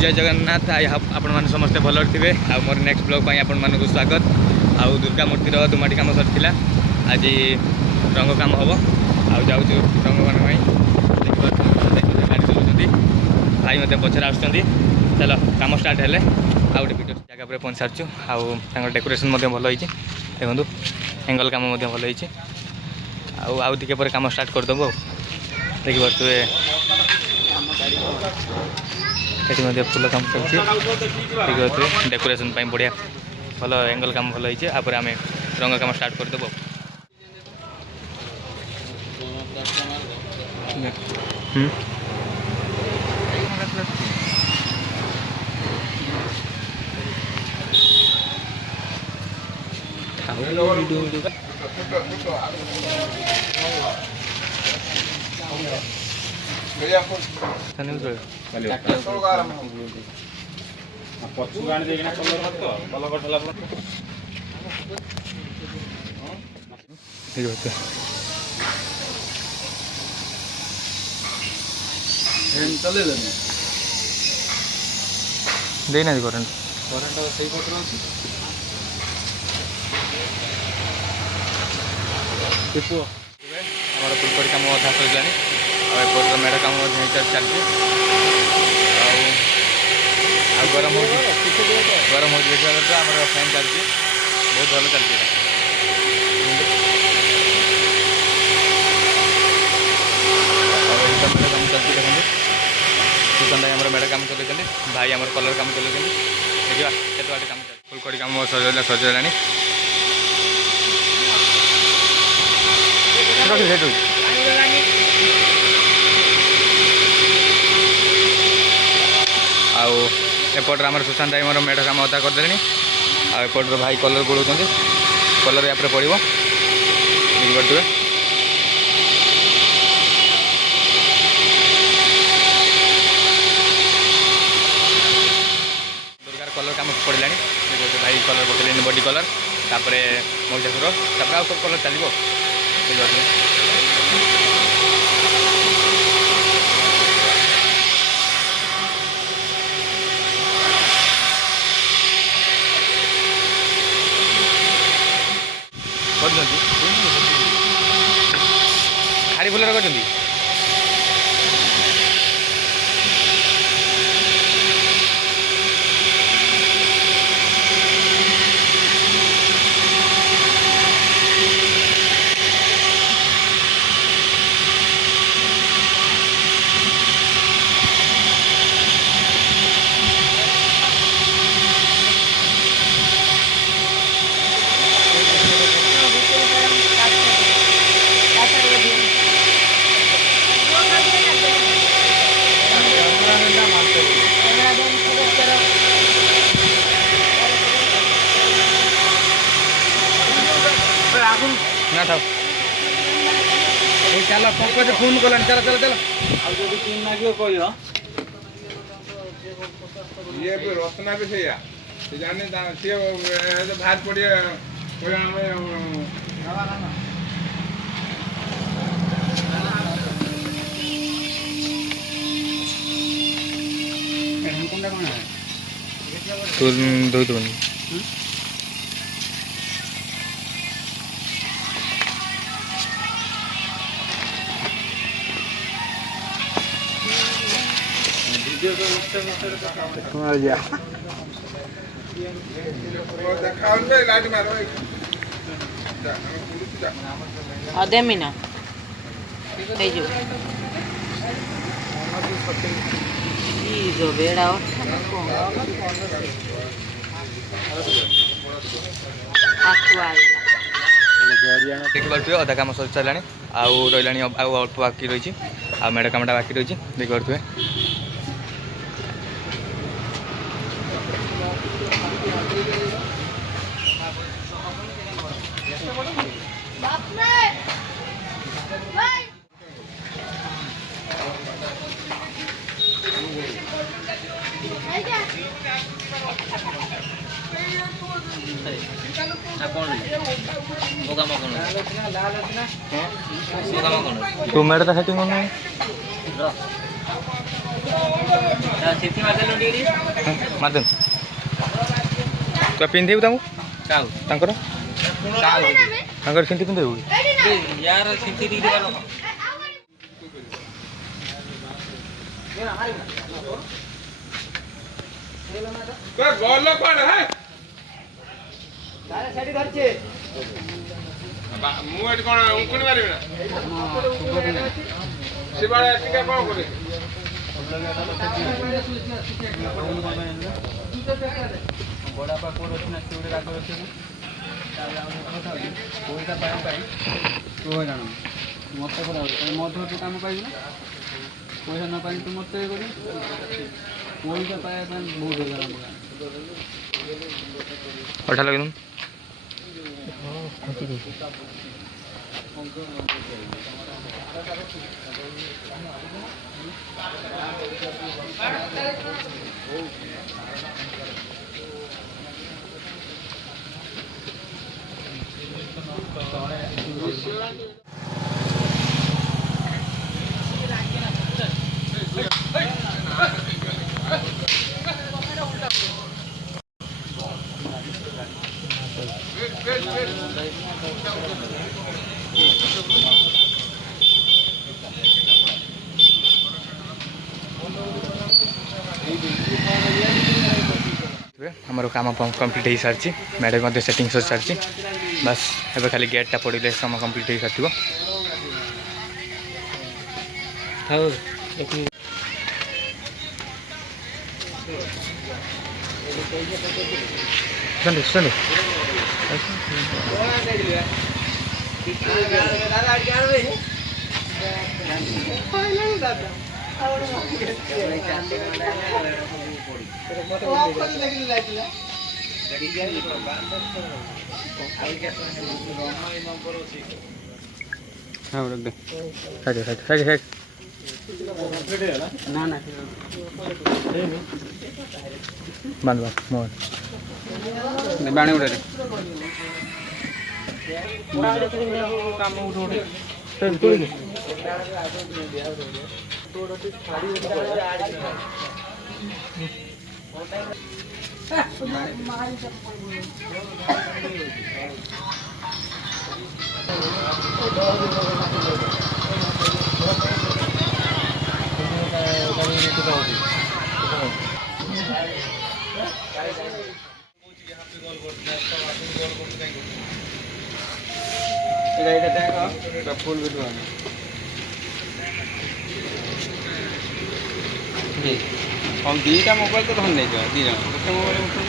जय जगन्नाथ। आपण मैंने समस्ते भल थे। आ मोर नेक्स्ट ब्लॉग आपण मानक स्वागत। आ दुर्गा मूर्तिर दुमाटी कम सरला। आज रंग काम हम आउ रंग मान गाड़ी चलाउँ भाई मत पचर आस चल कम स्टार्ट है आ गए भिडियो जगह पर पहुँच सारी आउ डेकोरेशन भल होती देखो एंगल कम भल होती आउ टे पर कम स्टार्ट करदेबू देखी पारे ये फूल काम चलती देखिए डेकोरेशन बढ़िया भल एंगल काम भल होती आम रंग काम स्टार्ट करदेबू देना करेंट से हमारा फुलकोड़ी कम अधा सर मेढ़ कम चलती गरम हो देखा आम फैन चलती बहुत भल चलती कम चलती देखते सुशांत भाई मेढ़ कम चलते भाई आम कलर कम चलते देखा केत कम फुलकोड़ी कम सजला आउट आम सुशांत भाई मोर मेढ़ कम अदा करदे आउट भाई कलर गोलाउं कलर या पड़ो बुझे दुर्गार कलर कम पड़ा भाई कलर पकड़े बॉडी कलर तापर महिषासुर तापर आउ सब कलर चलो खाड़ी फुल कर ना था चलो पंकज फोन कलानी चलो चलो चलो तीन मागे कह ये रचना भी से जाने सी बाहर पड़े तू दो दून अदे मीना जो बेड़ा देखिए अधा कम सर सारा आउ रहा अल्प बाकी रही आ मेढ़ कमटा बाकी रही देखिए तू मेढ़ सेटिंग ସେଠି ମାରିଦେଲୁ ଟିକେ ମାରିଦେବୁ ତୁ ପିନ୍ଧେଇବୁ ତାଙ୍କୁ କାଉ ତାଙ୍କର କାଉ ତାଙ୍କର ସେମିତି ପିନ୍ଧେଇବୁ यार ସେଠି ଟିକେ ମୁଁ ଏଠି କ'ଣ ଉଙ୍କୁଣି ମାରିବି ନା ଶିବାଳୟ ଟିକେ କ'ଣ କରିବି ବଡ଼ବାପା କୋଉଠି ଅଛି ନା ସେ ଗୋଟେ ରାଗ ରଖିବାକୁ ପଇସା ପାଇବା ପାଇଁ ତୁ ହଇରାଣ ମୋତେ ଖରାପ ତୁ ମୋ ଦେହ ତୁ କାମ ପାଇବୁ ନା ପଇସା ନ ପାଇଲେ ତୁ ମୋତେ ଇଏ କରିବୁ ପଇସା ପାଇବା ପାଇଁ ବହୁତ ହଇରାଣ ଅଠା ଲଗେଇଦେବୁ आमर कम कम्प्लीट हो सारी मैडम सेटिंग सर सारी बस एवं खाली गेटा पड़े कम कम्प्लीट हो सारी ନା बंद बस मोर ବାଣୀ ଗୁଡ଼ାରେ फुल वीडियो हम दीटा मोबाइल तो धन नहीं दी जन मोबाइल